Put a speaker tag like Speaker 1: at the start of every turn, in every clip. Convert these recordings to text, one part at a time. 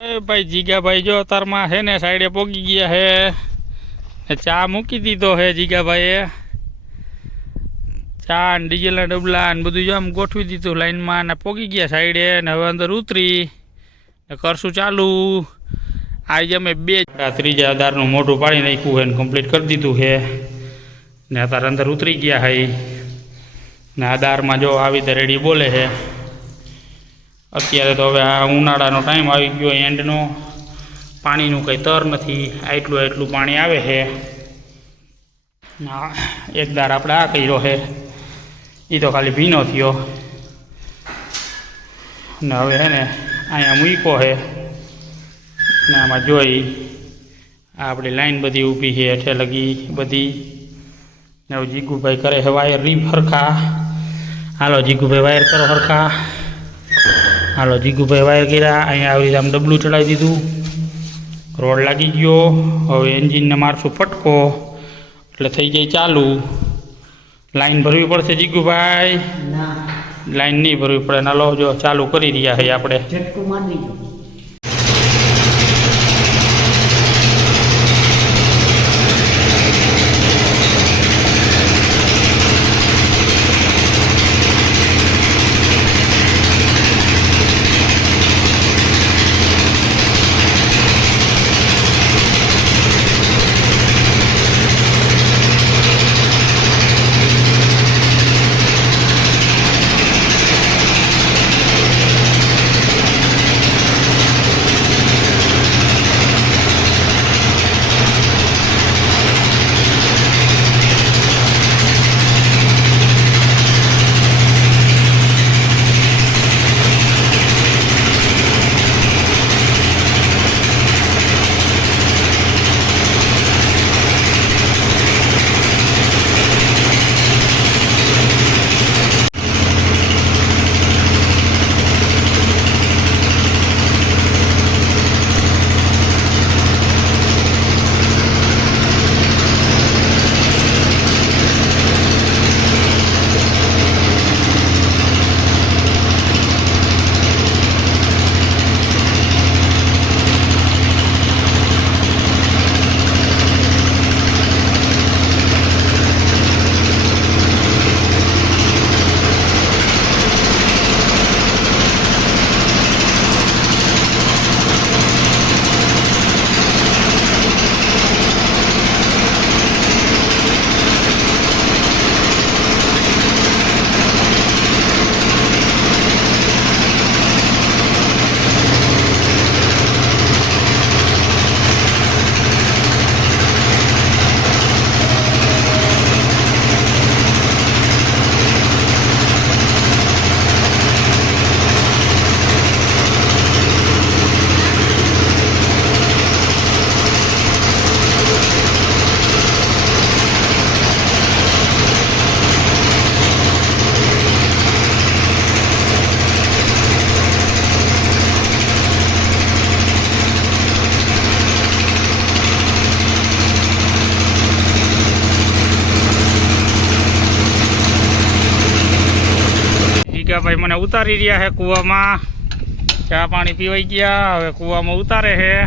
Speaker 1: ભાઈ જીગાભાઈ જો અતારમાં હે ને, સાઈડે પોગી ગયા ને ચા મૂકી દીધો હે જીગાભાઈએ. ચા ને ડીઝલના ડબલા ને બધું જો આમ ગોઠવી દીધું લાઈનમાં ને પોગી ગયા સાઈડે ને હવે અંદર ઉતરી ને કરશું ચાલુ. આજે અમે બે ત્રીજા દારનું મોઢું પાડી નાખ્યું છે ને કમ્પ્લીટ કરી દીધું છે ને અત્યારે અંદર ઉતરી ગયા હે ને આ દારમાં જો આવી રીતે રેડી બોલે છે અત્યારે તો હવે આ ઉનાળાનો ટાઈમ આવી ગયો એન્ડનો પાણીનું કંઈ તર નથી, આટલું આટલું પાણી આવે છે. ના, એક આપણે આ કર્યો છે. એ તો ખાલી ભીનો થયો. ને હવે હે ને, અહીંયા મૂક્યો છે. ને આમાં જોઈ આપણી લાઈન બધી ઊભી છે, હેઠે લગી બધી. ને જીગુભાઈ કરે છે વાયર રીપ હરખા. હાલો જીગુભાઈ વાયર કરો હરખા. હાલો જીગુભાઈ વાયર કર્યા અહીંયા આવી રીતે આમ ડબલું ચડાવી દીધું. રોડ લાગી ગયો. હવે એન્જિનને મારશું ફટકો. એટલે થઈ જાય ચાલુ. લાઈન ભરવી પડશે જીગુભાઈ. લાઈન નહીં ભરવી પડે. ના લો જો ચાલુ કરી રહ્યા છે આપણે. ઝટકો ભાઈ મને ઉતારી રહ્યા છે કૂવામાં. ચા પાણી પીવાઈ ગયા, હવે કૂવામાં ઉતારે છે.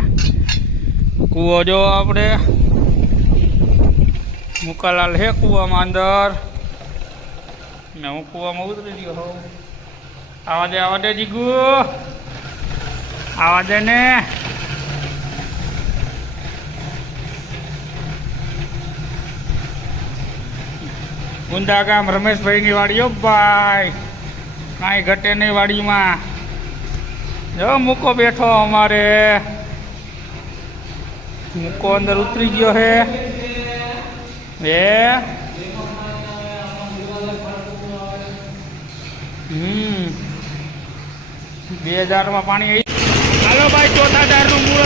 Speaker 1: કૂવો જો આપણે મુકાલાલ છે કૂવામાં અંદર. ને હું કૂવામાં ઉતરી ગયો હોઉં. આવા દે આવા દે જીગુ. આવા દે ને. ગુંદા ગામ રમેશભાઈની વાડીઓ, ભાઈ. કાંઈ ઘટે નહીં વાડીમાં. જો મૂકો બેઠો અમારે. મૂકો અંદર ઉતરી ગયો હે. એ હમ. બે હજારમાં પાણી આવી હાલો ભાઈ, ચોથા હજારનું મુહૂર્ત